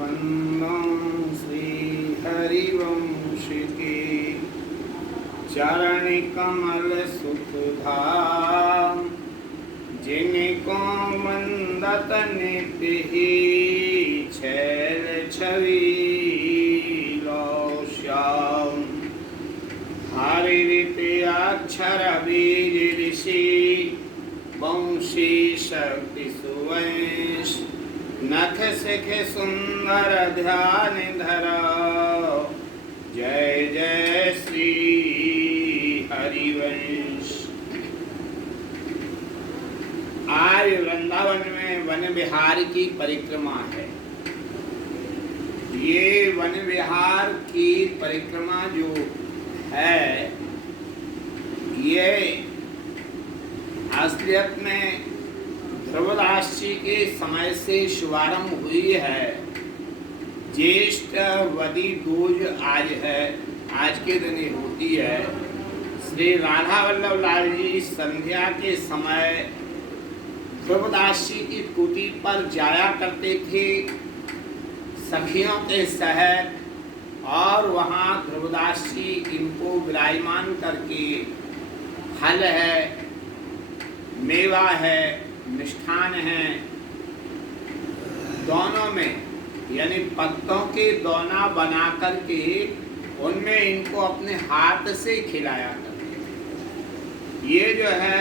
वंदं श्री हरिवंश के चरण कमल सुखधाम, जिनको वंदत नित्य ही छैल छवि लो श्याम। हरित अक्षर बीज ऋषि वंशी शक्ति सुवंश, नख सिख सुंदर ध्यान धरा, जय जय श्री हरिवंश। आज वृंदावन में वन विहार की परिक्रमा है। ये वन विहार की परिक्रमा जो है, ये असलियत में ध्रुवदास जी के समय से शुभारंभ हुई है। ज्येष्ठ वदी दूज आज है, आज के दिन ही होती है। श्री राधा वल्लभ लाल जी संध्या के समय ध्रुवदास जी की कुटी पर जाया करते थे सखियों के सहित, और वहाँ ध्रुवदास जी इनको विराजमान करके फल है, मेवा है, मिष्ठान है, दोनों में यानी पत्तों के दोना बना करके उनमें इनको अपने हाथ से खिलाया करते। ये जो है,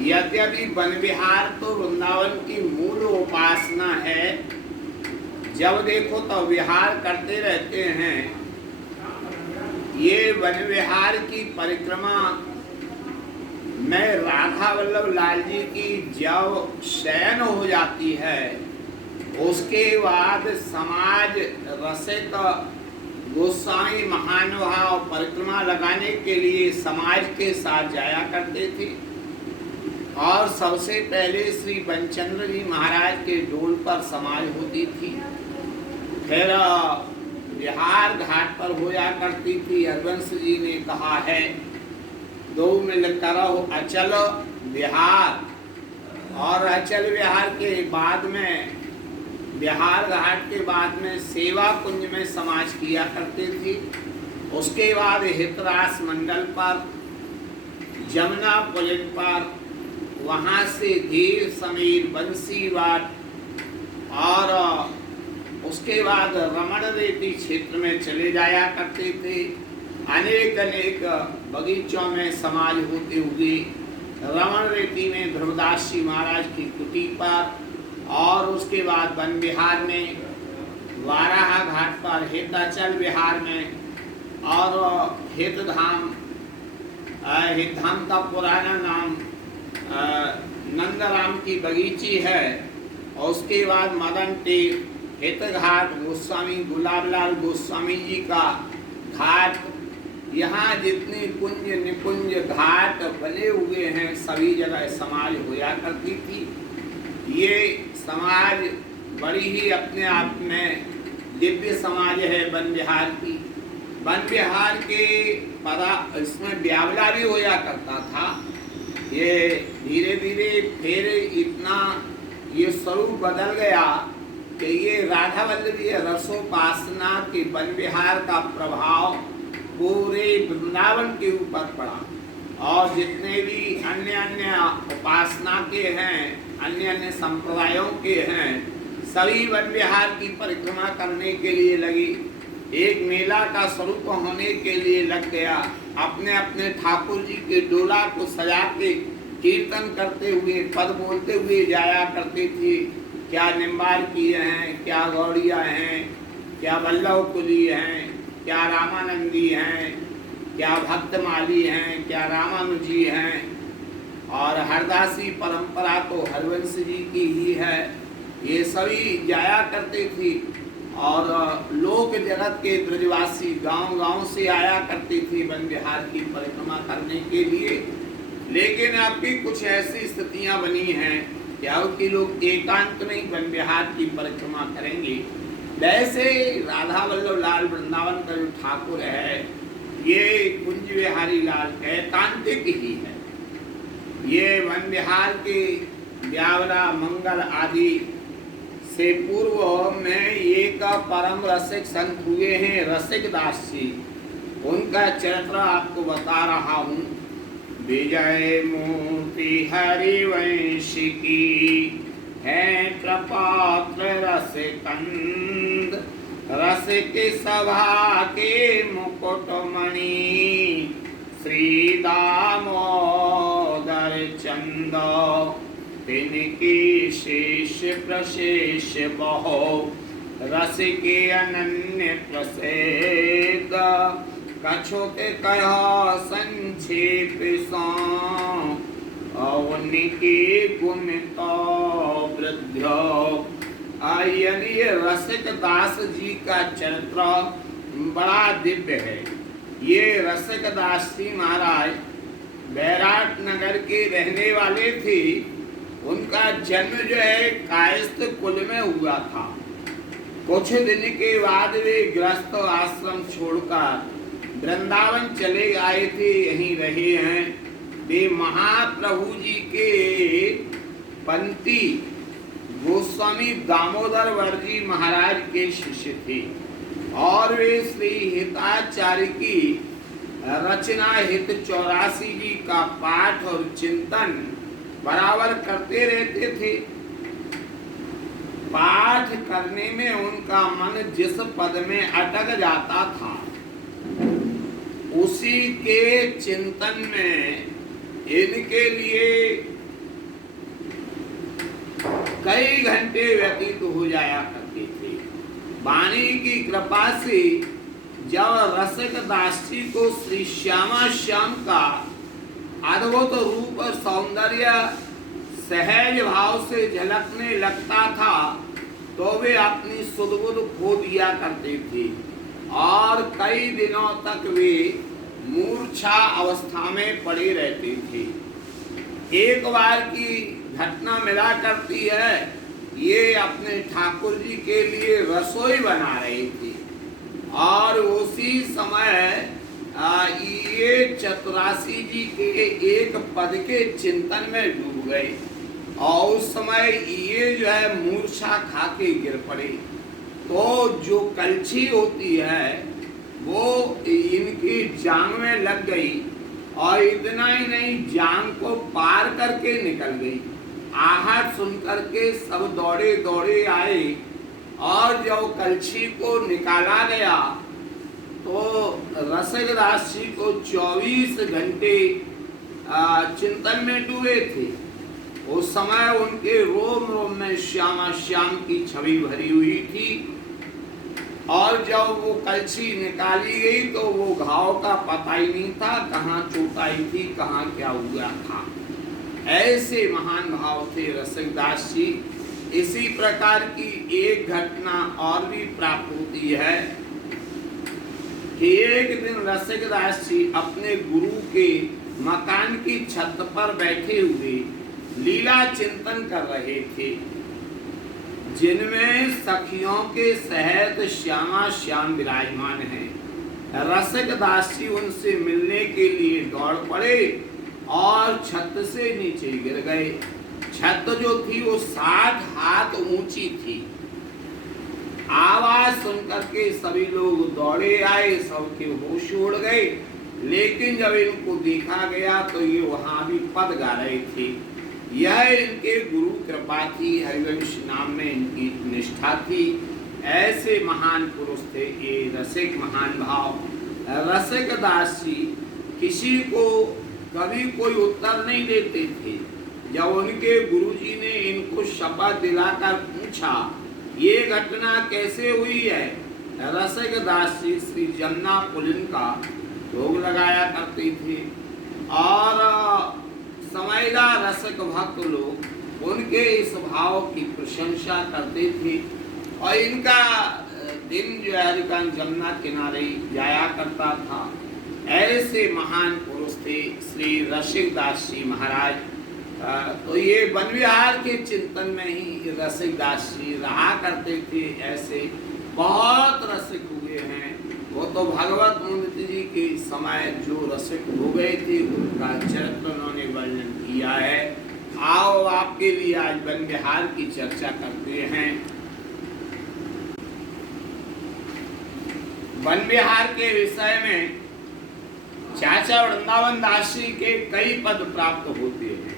यद्यपि वन विहार तो वृंदावन की मूल उपासना है, जब देखो तो विहार करते रहते हैं। ये वन विहार की परिक्रमा में राधा वल्लभ लाल जी की जब शयन हो जाती है, उसके बाद समाज रसिक गोस्वामी महानुभाव परिक्रमा लगाने के लिए समाज के साथ जाया करते थे। और सबसे पहले श्री बनचंद्र जी महाराज के डोल पर समाज होती थी, फिर विहार घाट पर होया करती थी। हरवंश जी ने कहा है, दो मिल करो अचल विहार, और अचल विहार के बाद में विहार घाट के बाद में सेवा कुंज में समाज किया करते थी। उसके बाद हितरास मंडल पर, जमुना पुलिन पर, वहाँ से धीर समीर बंसीवाट, और उसके बाद रमण रेती क्षेत्र में चले जाया करते थे। अनेक अनेक बगीचों में समाज होते हुए रमण रेती में ध्रुवदास जी महाराज की कुटी पर, और उसके बाद वन विहार में, वाराह घाट पर, हिताचल विहार में, और हितधाम का पुराना नाम नंदराम की बगीची है। और उसके बाद मदन तीर्थ, हितघाट, गोस्वामी गुलाबलाल गोस्वामी जी का घाट, यहाँ जितनी कुंज निकुंज घाट बने हुए हैं सभी जगह समाज होया करती थी। ये समाज बड़ी ही अपने आप में दिव्य समाज है वन विहार की। वन विहार के इसमें ब्यावला भी होया करता था। ये धीरे धीरे फिर इतना ये स्वरूप बदल गया कि ये राधा वल्लभी रसोपासना के वन विहार का प्रभाव पूरे वृंदावन के ऊपर पड़ा। और जितने भी अन्य अन्य उपासना के हैं, अन्य अन्य संप्रदायों के हैं, सभी वन विहार की परिक्रमा करने के लिए लगी। एक मेला का स्वरूप होने के लिए लग गया। अपने अपने ठाकुर जी के डोला को सजा के कीर्तन करते हुए, पद बोलते हुए जाया करते थे। क्या निम्बार किए हैं, क्या गौड़िया हैं, क्या वल्लभ कुली हैं, क्या रामानंदी हैं, क्या भक्तमाली हैं, क्या रामानुजी हैं, और हरदासी परंपरा तो हरवंश जी की ही है। ये सभी जाया करते थे। और लोक जगत के ब्रजवासी गांव-गांव से आया करते थे वन विहार की परिक्रमा करने के लिए। लेकिन अब भी कुछ ऐसी स्थितियां बनी हैं कि लोग एकांत में ही वन विहार की परिक्रमा करेंगे। वैसे राधा वल्लभ लाल वृंदावन का जो ठाकुर है, ये कुंज विहारी लाल एकांतिक ही है। ये वन विहार के ब्यावरा मंगल आदि से पूर्व में परम रसिक संत हुए हैं रसिक दास जी, उनका चरित्र आपको बता रहा हूँ। विजय मूर्ति हरिवंश की है प्रपात्र रसिकंद, रसिक सभा के मुकुटमणि श्री दामोदर चंद। तिनकी शेष प्रशेष बहु रसिक अनन्य प्रसिद्ध, कछुक कह संक्षेप उनकी गुण तो वृद्ध। यानी ये रसिक दास जी का चरित्र बड़ा दिव्य है। ये रसिक दास जी महाराज बैराट नगर के रहने वाले थे। उनका जन्म जो है कायस्थ कुल में हुआ था। कुछ दिन के बाद वे गृहस्थ आश्रम छोड़कर वृंदावन चले आए थे, यहीं रहे हैं। वे महाप्रभु जी के पंती गोस्वामी दामोदर वर्जी महाराज के शिष्य थे और वे श्री हिताचार्य की रचना हित 84 जी का पाठ और चिंतन बराबर करते रहते थे। पाठ करने में उनका मन जिस पद में अटक जाता था उसी के चिंतन में इनके लिए कई घंटे व्यतीत हो जाया करते थे। वाणी की कृपा से जब रसिक दास जी को श्री श्यामा श्याम का अद्भुत रूप और सौंदर्य सहज भाव से झलकने लगता था तो वे अपनी सुध-बुध खो दिया करते थे और कई दिनों तक वे मूर्छा अवस्था में पड़े रहते थे। एक बार की घटना मिला करती है, ये अपने ठाकुर जी के लिए रसोई बना रहे थे और उसी समय ये चतुरासी जी के एक पद के चिंतन में डूब गए और उस समय ये जो है मूर्छा खा के गिर पड़े। तो जो कलछी होती है वो इनकी जांग में लग गई और इतना ही नहीं जांग को पार करके निकल गई। आहट सुनकर के सब दौड़े दौड़े आए और जब कलछी को निकाला गया तो रसिक दास जी को 24 घंटे चिंतन में डूबे थे। उस समय उनके रोम रोम में श्यामा श्याम की छवि भरी हुई थी और जब वो कलछी निकाली गई तो वो घाव का पता ही नहीं था, कहाँ चोट आई थी, कहाँ क्या हुआ था। ऐसे महान भाव थे रसिक दास जी। इसी प्रकार की एक घटना और भी प्राप्त होती है कि एक दिन रसिक दास जी अपने गुरु के मकान की छत पर बैठे हुए लीला चिंतन कर रहे थे, जिनमें सखियों के सहित श्यामा श्याम विराजमान हैं। रसिक दास जी उनसे मिलने के लिए दौड़ पड़े और छत से नीचे गिर गए। छत जो थी वो 60 हाथ ऊंची थी। आवाज सुनकर के सभी लोग दौड़े आए, सबके होश उड़ गए, लेकिन जब इनको देखा गया तो ये वहां भी पद गा रहे थे। यह इनके गुरु कृपा थी, हरिवंश नाम में इनकी निष्ठा थी। ऐसे महान पुरुष थे ये रसिक महान भाव रसिक दास जी। किसी को कभी कोई उत्तर नहीं देते थे। जब उनके गुरुजी ने इनको शपथ दिलाकर पूछा ये घटना कैसे हुई है, रसिक दास जी श्री जन्ना पुलिन का भोग लगाया करते थे और समयदार रसिक भक्त लोग उनके इस भाव की प्रशंसा करते थे और इनका दिन जो है अधिकांश जमुना किनारे जाया करता था। ऐसे महान पुरुष थे श्री रसिक दास जी महाराज। तो ये वन विहार के चिंतन में ही रसिक दास जी रहा करते थे। ऐसे बहुत रसिक हुए हैं। वो तो भगवत मूर्ति जी के समय जो रसिक हो गए थे उनका चरित्र उन्होंने वर्णन किया है। आओ आपके लिए आज वन विहार की चर्चा करते हैं। वन विहार के विषय में चाचा वृंदावन दास जी के कई पद प्राप्त होते हैं।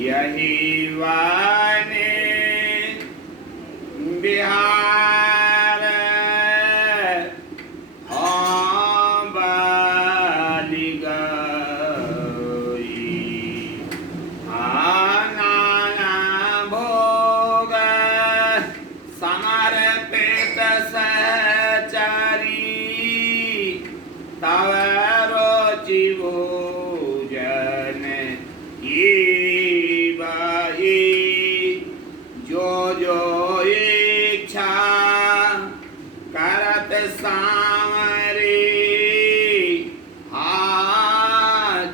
यही वन बिहार बाली गई, नाना भोग समर्पित सहचारी, तव रोचि भोजन ये बाई, जो जो इच्छा करत सामरे,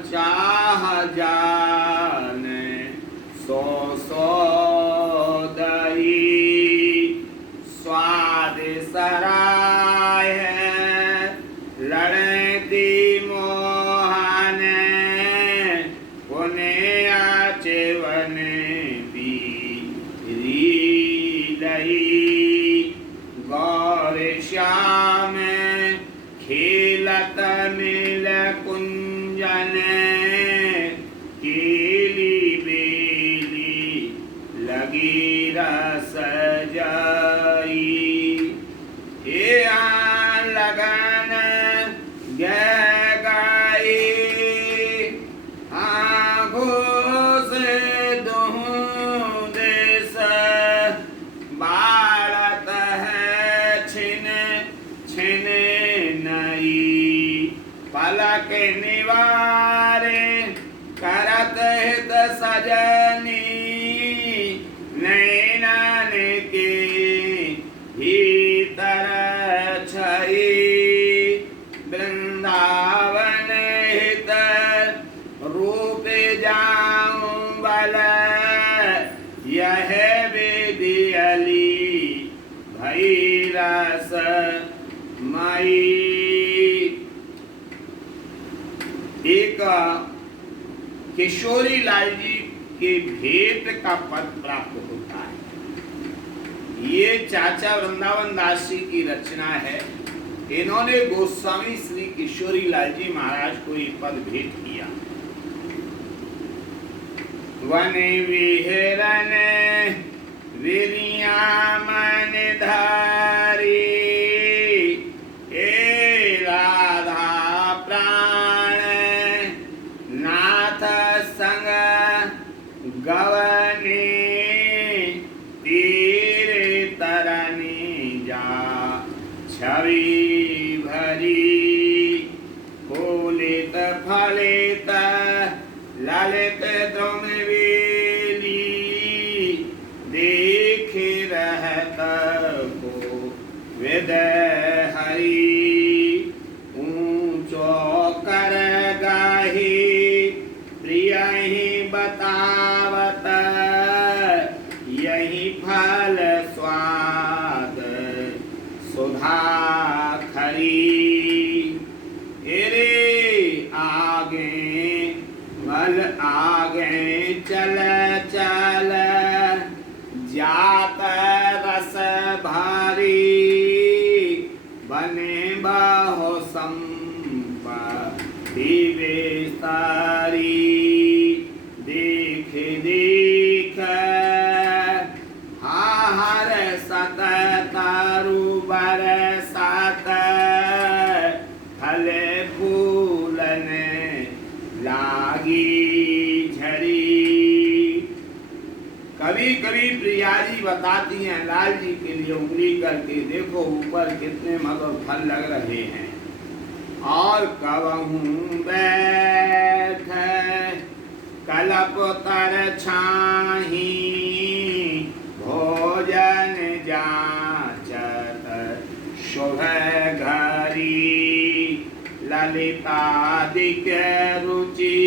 चाह जान सो सो दही, स्वाद सराय लड़ती मोहन, पुण्य आचवन गौर श्याम खेलत मिल कुंजन, केली बेली लगी रस जाई, हे लगन गाई, घोष दूं देश बालत है छिन छिन नई, पलक निवारे करत हित सजनी, नैनन के भीतर छई, वृंदावन हित रूप जाऊं बल, यह विदियली भई रस मई। एक किशोरी लाल जी के भेंट का पद प्राप्त होता है। ये चाचा वृंदावन दास जी की रचना है। इन्होंने गोस्वामी श्री किशोरी लाल जी महाराज को ये पद भेंट किया। वन विहरन विरिया मन धारी, ए राधा प्राण नाथ संग गवने, तीर तरनी जा छवि भरी, फूलित फलित ललित द्रुमवेली, देख रहत को विद हरि, ऊंचो कर गाही प्रिय ही बतावत, यही फल स्वाद सुधा खरी, एरे आगे मल आगे चल चल, जात रस भारी, बने बाहो संपत्ति विस्तारी, देख देख हर सत तारु बरसात, फल फूलन लागी झरी। कभी कभी प्रिया जी बताती हैं लाल जी के लिए उंगली करके, देखो ऊपर कितने मधुर फल लग रहे हैं। और कबहूं बैठ कलप तर छाही, भोजन जाचत शुभ घरी, ललितादिक रुचि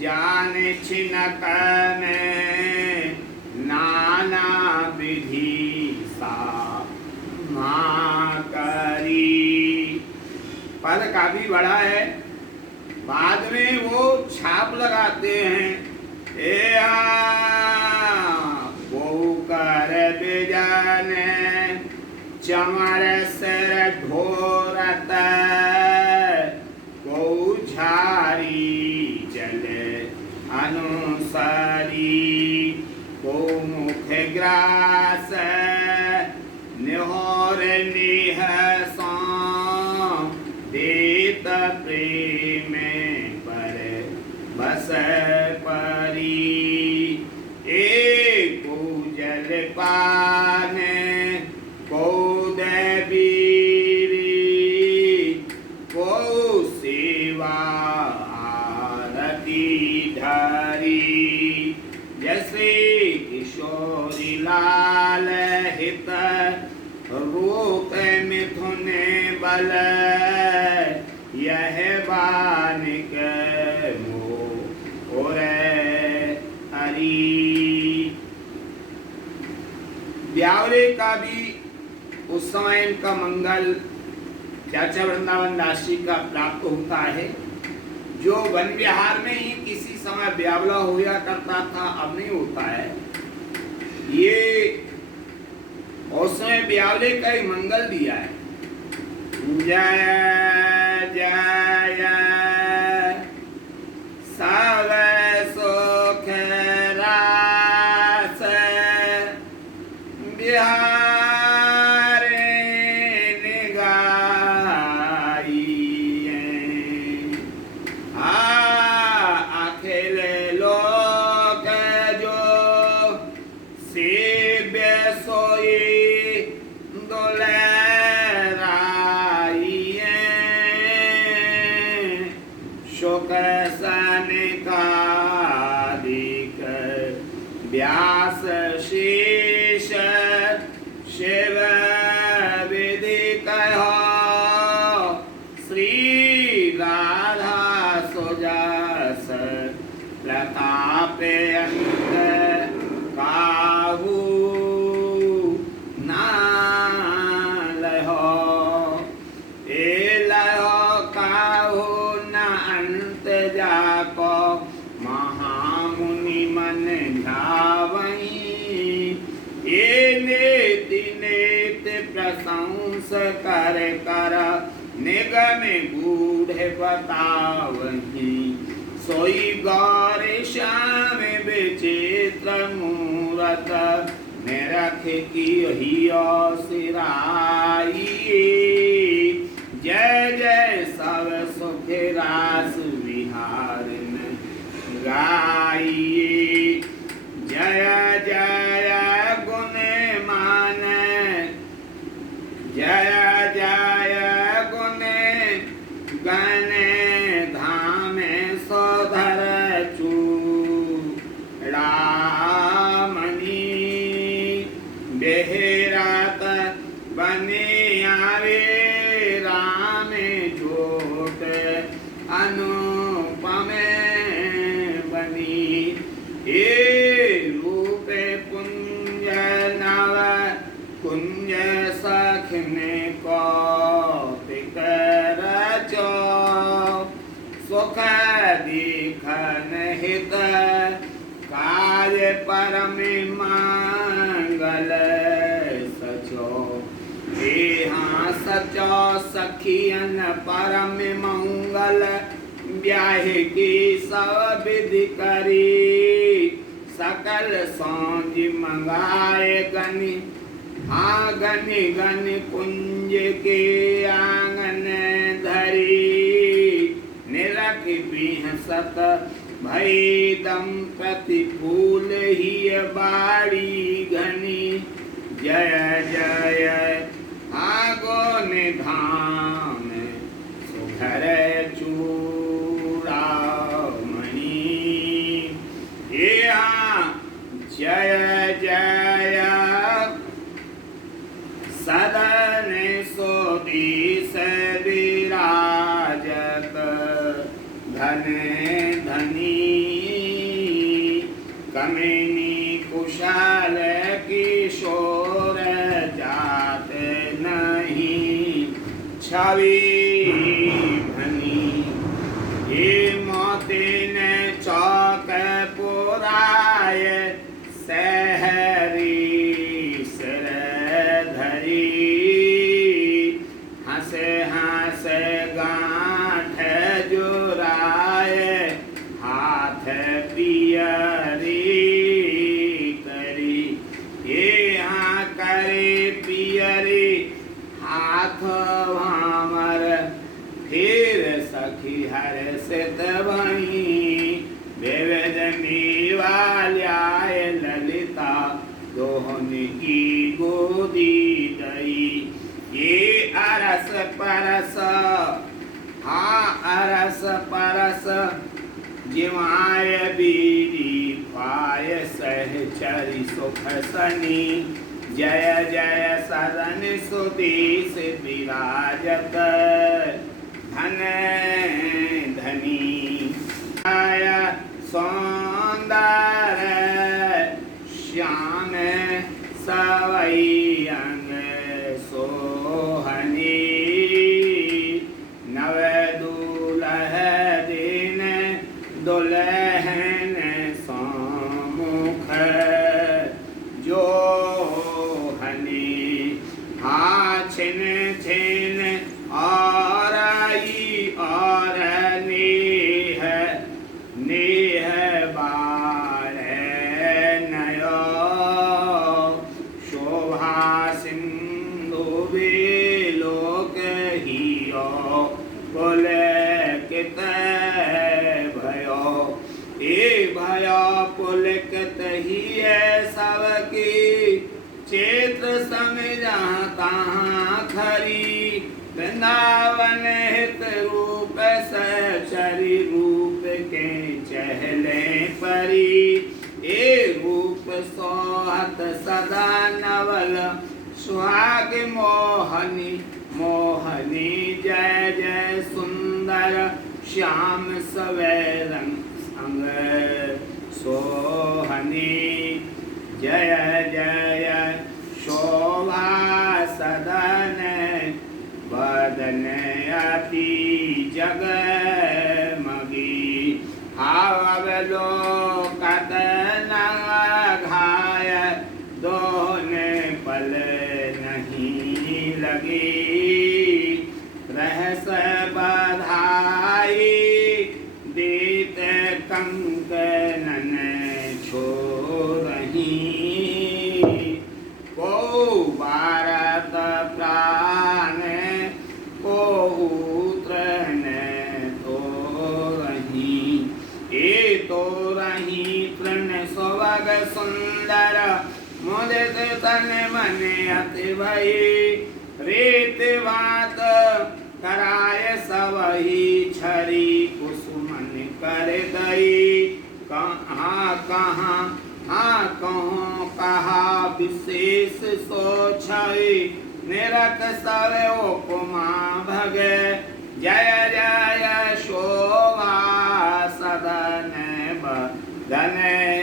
जान छिनक में, नाना विधि सा माँ करी। पद काफी बड़ा है। बाद में वो छाप लगाते हैं, वो कर बिजाने चमर सिर ढोरत को झारी जल अनुसारी को मुख ग्रास निहोर निह देत प्रेम पर बस परी एक जल पान को देवीरी को सेवा आरती धरी जैसे किशोरी लाल हित रूप मिथुन बल यह बानिक मोर हरी। ब्यावरे का भी उस समय इनका मंगल चाचा वृंदावन राशि का प्राप्त होता है, जो वन विहार में ही किसी समय ब्यावला होया करता था, अब नहीं होता है। ये उसने ब्यावले का ही मंगल दिया है। जय जय सब सुख रास बिहार निगाइए अखिल लोक जो सेव्य सोई शोक सनिकादिक व्यास शेष शिव विधि कहो श्री राधा सुजस प्रताप अंत काहू महामुनि मन ध्यावहीं ये नेति नेत प्रशंस कर कर निगम गूढ़ बतावहीं सोई गौर श्याम विचित्र मूरत निरख की हियो सिराई जय जय सब सुख रास विहार गाइए जय जय गुण मान जय जय गुण गण धाम सोधर चूड़ामणि बेहरात बने आवे राम जोत अनुपम ये रूप पुंज नव कुंज सखने को रचो सुख दिखन हित काज परम मंगल सचो यहाँ सचो सखियन परम मंगल ब्याह की सब विधि करी सकल सांझ मंगाए गनि हाँ गनि गनि कुंज के आंगन धरी निरख पीह सत भई दंपति फूल ही बाड़ी घनी जय जय आगो निधान सुघर जय जय सदन सोदीस विराजत धन धनी कमिनी कुशल किशोर जात नहीं छवि भनी ये मोते ने चौक पुराय सहरी सिर धरी धरे पियरे हाथ वामर, फिर सखी हर सित भई, विविध मेवा ल्याय ललिता, दोहन की गोदी दई। ये अरस परस, हाँ अरस परस, जिवाय बीरी पाय सहचरि सुख सनी, जय जय सदन सुदेश विराजत, धन धनी आय सौंदर श्याम सवई अंग सोहनी, नव दूल्ह दिन दुल्हन सम्मुख जो हनी, हाँ छिन छिन और आई और नेह नेह बार नयो, शोभा सिंधु लोक हियो, पुलकित भयो, ए भयो पुलकित ही सबकी, क्षेत्र समय जहाँ तहाँ खरी, वृंदावन हित रूप सहचरी, रूप के चहले परी, ए रूप सोहत सदा नवल, सुहाग मोहनी मोहनी, जय जय सुंदर श्याम सवे रंग संग सोहनी, जय जय शोभा सदन बदन अति जगमगी, अवलोकत न घाय, दोन पल नहीं लगी, रहस बधाई देत कंकनन छोरही, को भारत प्राण को तृण तो रही, ए तो रही तृण सुभग सुंदर, मुदित तन मन अति भई, रेत वात कराय सबही, छरी कुसुमन कर गई, कहाँ कहाँ हाँ कहो कहा विशेष सोछई, निरत सवे उपमा भगे, जय जय शोभा सदन बदन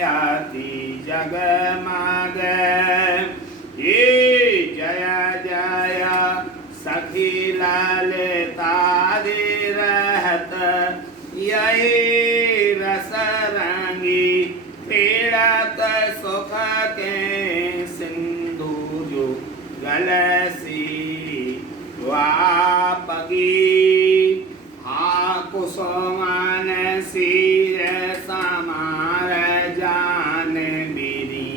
अति जगमग, ये जय जय सखी ललिता दे रहत, यही रस रंगी, पीड़त सुख के सिंधु जो गलसी वापगी, हा कुसुमान सिर समार जान बिरी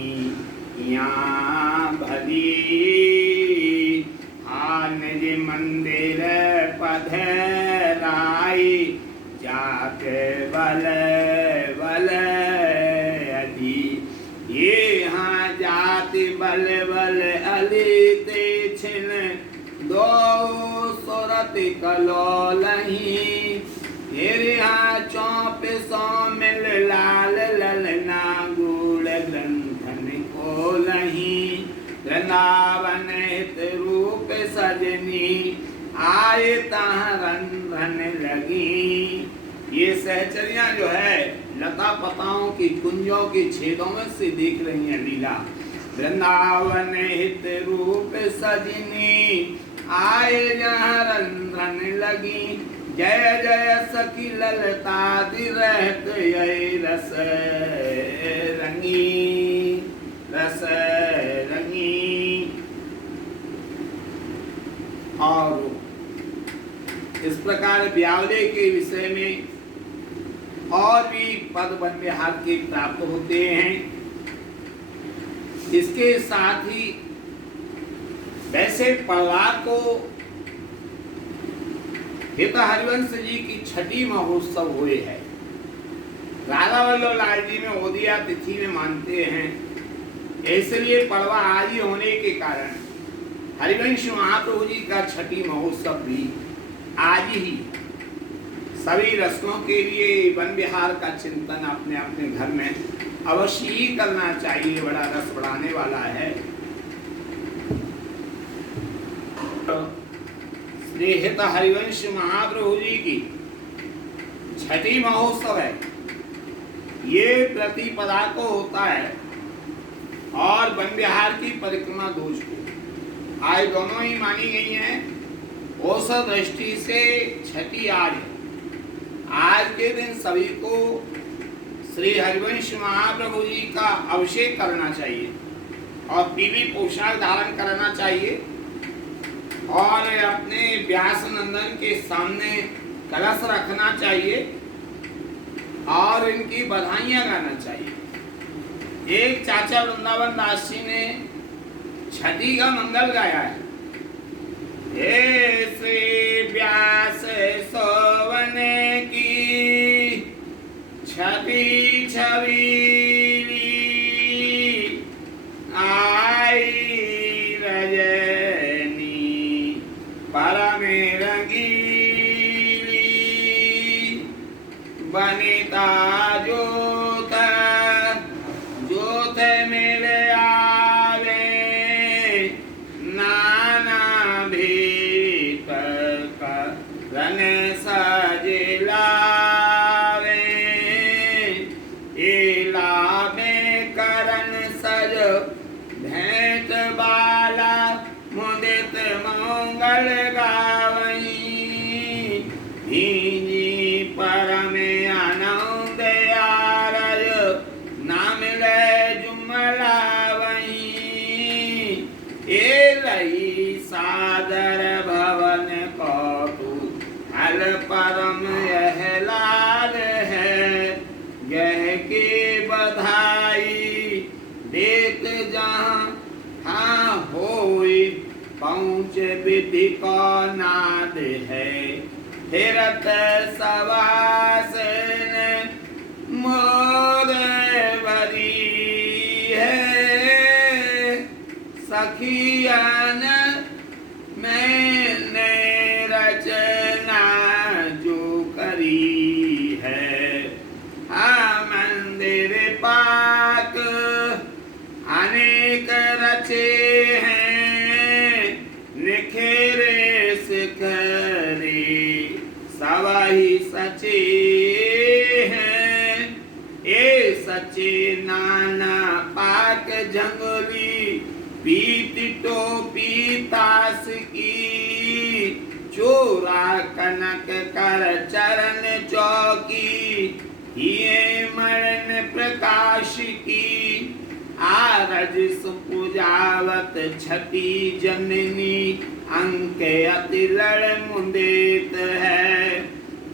यहाँ भली, हा निज मंदिर पधराई, जाके बल बल ये हाँ जाति बल बल अलिते छिन, दो सुरति कलोलही, हेरे हाँ चौप सौ मिल लाल ललना, गुड़ ग्रंथन को लही, वृंदावन हित रूप सजनी, आए तहाँ रन रन लगी। ये सहचरियां जो है लता पताओं की कुंजों के छेदों में से देख रही हैं लीला। वृंदावन हित रूप सजनी, आए जहाँ रन रन लगी, जय जय सखी ललता रहत यही रस रंगी रस रंगी। और इस प्रकार ब्यावले के विषय में और भी पद बंदेहार के प्राप्त होते हैं। इसके साथ ही वैसे पड़वा को हित हरिवंश जी की छठी महोत्सव हुए है। राधा वल्लभ लाल जी में ओदिया तिथि में मानते हैं, इसलिए पड़वा आज ही होने के कारण हरिवंश महाप्रभु जी का छठी महोत्सव भी आज ही। सभी रसों के लिए वन विहार का चिंतन अपने अपने घर में अवश्य ही करना चाहिए, बड़ा रस बढ़ाने वाला है। श्री हित हरिवंश महाप्रभु जी की छठी महोत्सव है, ये प्रतिपदा को होता है और वन विहार की परिक्रमा दोष को। आज दोनों ही मानी गई हैं। औसत दृष्टि से छठी आज है। आज के दिन सभी को श्री हरिवंश महाप्रभु जी का अभिषेक करना चाहिए और पीली पोशाक धारण करना चाहिए और अपने व्यास नंदन के सामने कलश रखना चाहिए और इनकी बधाइयां गाना चाहिए। एक चाचा वृंदावन दास जी ने छठी का मंगल गाया है। हे श्री व्यास सोवन की छठी छबीली आई रजनी परम रंगीली बनिता जोत जोत मिल आवे नाना भीत रन सजिलावे में करन सज भेंट बाला मुदित मंगल गावई जी परम आनंद आरज नाम ले जुमलावई ए लई सादर भवन कौतु हल परम यह लाल है गह के बधाई देत जहाँ हाँ होई पहुँच विधि को नाद है फिरत सवासन मोर भरी है सखियन मैंने रचना जो करी है। हाँ मंदिर पाक अनेक रचे हैं निखेरे शिखरे सब ही सचे हैं ए सचे नाना पाक जंगली पीत टोपी तास की चोरा कनक कर चरण चौकी ये मरण प्रकाश की आरज सुपुजावत छठी जननी अंक अति लड़ मुंदित है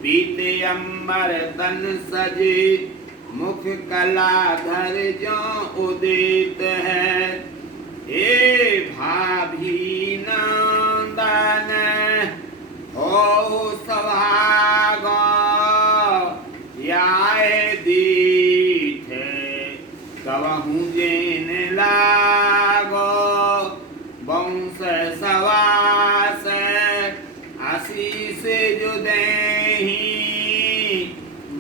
पीते अंबर तन सजे मुख कला धर जो उदित है हे भाभी नंदन हो सभागो याए दीठ कवहूँ जेन लागो वंश सवास आशीष जो देही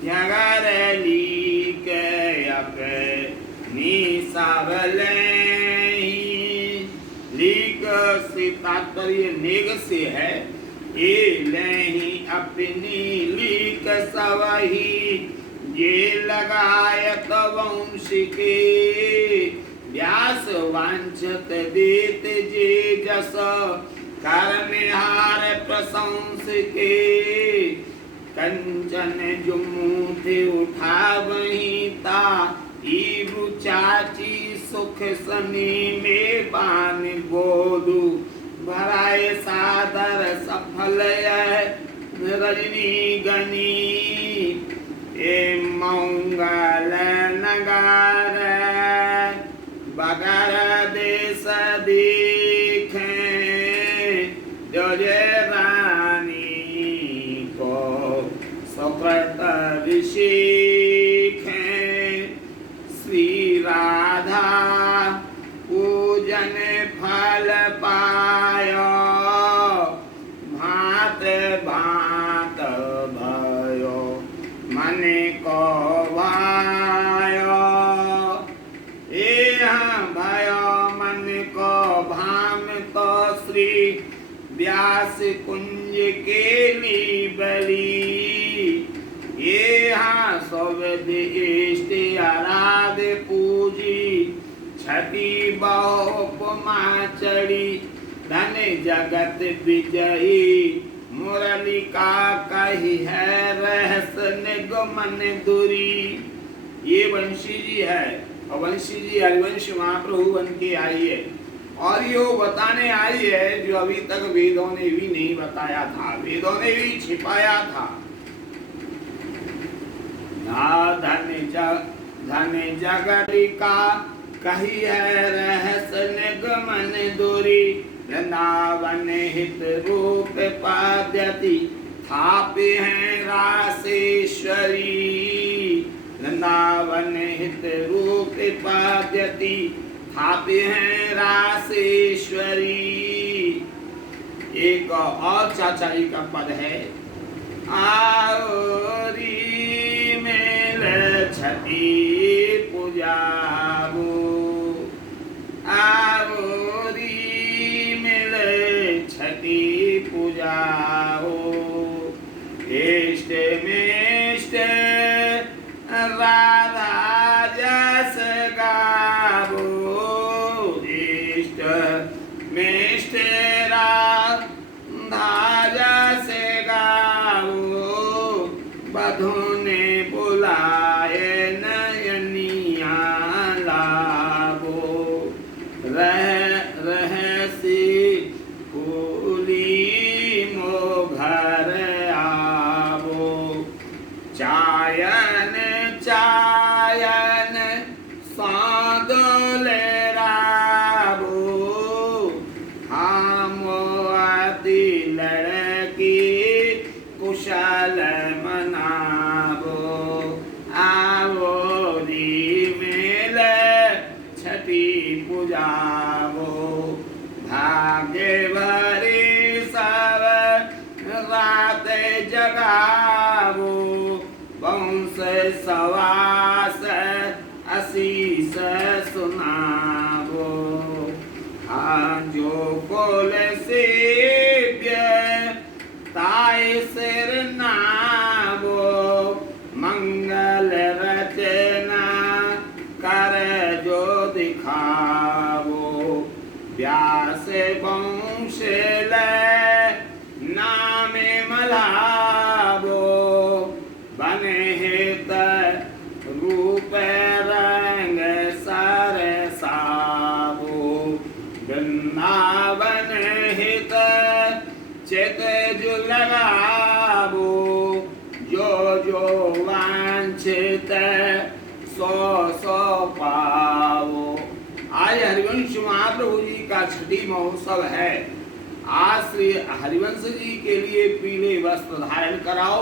झगरली के अपनी सावले लीक से तात्पर्य नेग से है ए लही अपनी लीक सवही ये लगायत वंश के व्यास वांछत देत जे जस करनिहार प्रशंस के कंचन जुमुठ उठावही ता ईबु चाची सुख सनी में बान गोदू भराए सादर सफल रजनी गनी ए मंगल नगार बगर देश देखें बोली व्यास कुंज केली बली ये हाँ सौविद इष्ट आराध पूजी छठी बहुपमा चढ़ी धन जगत विजयी मुरलिका कही है रहस निगमन दूरी। ये वंशी जी है और वंशी जी हरिवंश महाप्रभु बन के आई है और ये वो बताने आई है जो अभी तक वेदों ने भी नहीं बताया था, वेदों ने भी छिपाया था। धन जगलिका कही है रहस निगमन दूरी वृंदावन हित रूप पाद्यति थापे हैं रासेश्वरी वृंदावन हित रूप पाद्यति थापे हैं रासेश्वरी। एक और चाचा जी का पद है आओरी मेल छठी पूजाबो आओरी मेल छठी पूजाओ इष्ट मिष्ट राधा जस गावो इष्ट मिष्ट राधा जस गावो बधू ने बुलाए नयनिया लावो रहसी कुली मो घर आवो चायन चायन सादल रावो हम आदि लड़की कुशल मनावो आवो री मेल छठी पूजावो भाग्य भरी सब रात जगावो वंश सवास असीस सुनावो जो कोल सेव्य ताय सिर नावो मंगल रचना कर जो दिखावो व्यास वंश नाम मलावो बने हित रूप रंग सरसावो वृंदावन हित चित जो लगावो जो वांछित सो सो पावो। आज हरिवंश महाप्रभु जी का छठी महोत्सव है। आज श्री हरिवंश जी के लिए पीले वस्त्र धारण कराओ,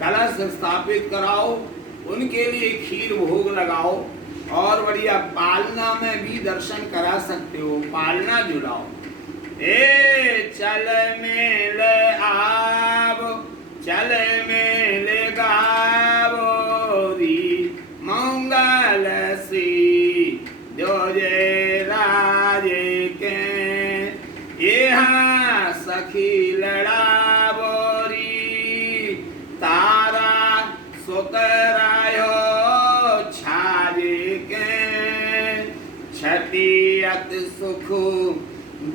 कलश स्थापित कराओ, उनके लिए खीर भोग लगाओ और बढ़िया पालना में भी दर्शन करा सकते हो, पालना जुड़ाओ। ए चल मेल आव चल मेल गावो री मंगल सी जो जे राजे के यहाँ सखी लड़ावो री तारा सुतरायो छाजे के छठी अत सुख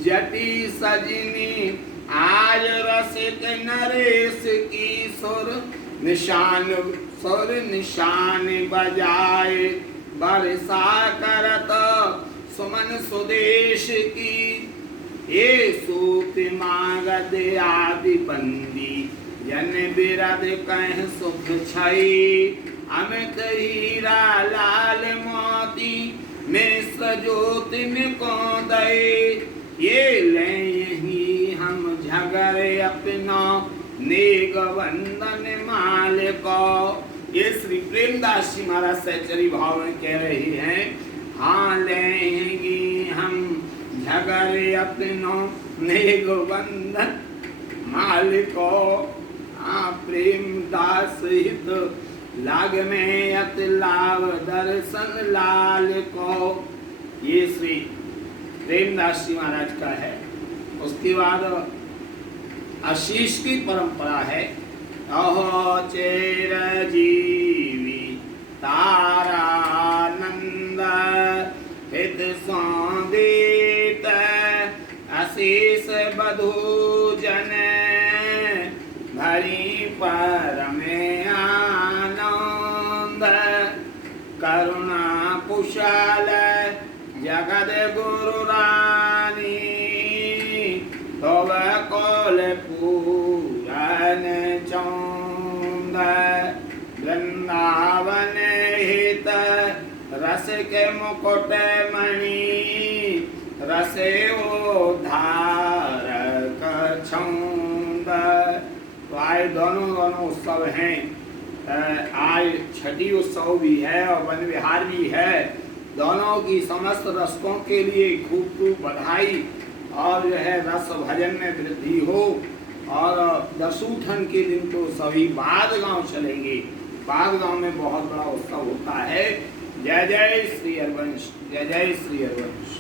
जटी सजनी आज रसिक नरेश की सुर निशान बजाए बरसा करत सुमन सुदेश की ये सूत मागध आदि बंदी जन बिरद कह सुख छई अमित हीरा लाल मोती मिश्र ज्योति में को दे ये ले हम झगड़े अपना नेग वंदन माल को। ये श्री प्रेमदास जी महाराज सहचरी भाव में कह रही हैं हाँ लेंगी हम झगड़े अपनो नेग वंदन माल को। प्रेमदास हित लाग में अत लाभ दर्शन लाल को। ये श्री प्रेमदास जी महाराज का है। उसके बाद आशीष की परंपरा है। अहो चेर जीवी तारानंद हित संगीत आशीष बधू जन भरी परमे आनंद करुणा कुशल जगद गुरु रानी तब कौल पूरन चौंद वृंदावन हित रस के मुकुट मणि रसे उद्धार छौंद। तो आज दोनों उत्सव हैं। आज छठी उत्सव भी है और वन विहार भी है। दोनों की समस्त रसकों के लिए खूब खूब बधाई और जो है रस भजन में वृद्धि हो। और दसूठन के दिन तो सभी बाद गांव चलेंगे। बाद गांव में बहुत बड़ा उत्सव होता है। जय जय श्री हरवंश, जय जय श्री हरवंश।